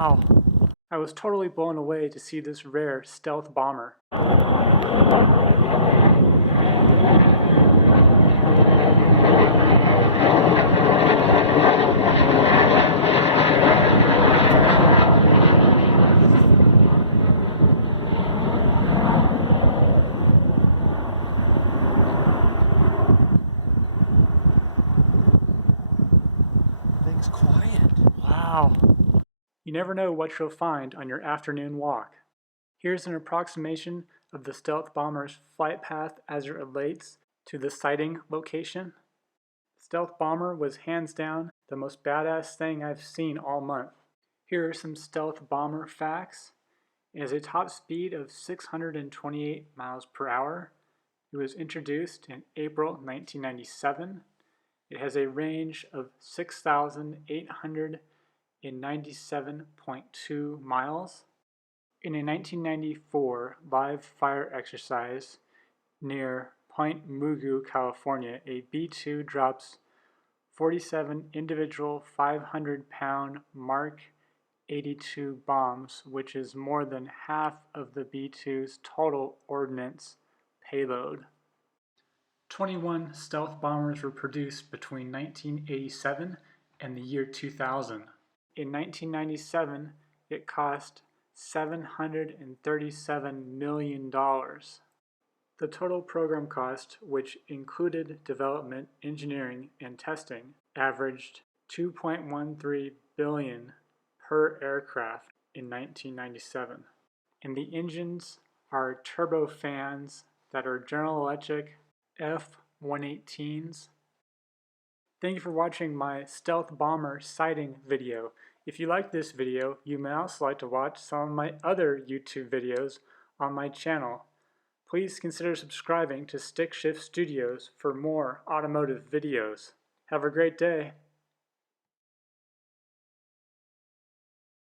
Wow. I was totally blown away to see this rare stealth bomber. Thing's quiet. Wow. You never know what you'll find on your afternoon walk. Here's an approximation of the stealth bomber's flight path as it relates to the sighting location. The stealth bomber was hands down the most badass thing I've seen all month. Here are some stealth bomber facts. It has a top speed of 628 miles per hour. It was introduced in April 1997. It has a range of 6,897.2 miles. In a 1994 live fire exercise near Point Mugu, California, a B-2 drops 47 individual 500-pound Mark 82 bombs, which is more than half of the B-2's total ordnance payload. 21 stealth bombers were produced between 1987 and the year 2000. In 1997, it cost $737 million. The total program cost, which included development, engineering, and testing, averaged $2.13 billion per aircraft in 1997. And the engines are turbofans that are General Electric F-118s. Thank you for watching my stealth bomber sighting video. If you like this video, you may also like to watch some of my other YouTube videos on my channel. Please consider subscribing to StickShiftStudios for more automotive videos. Have a great day.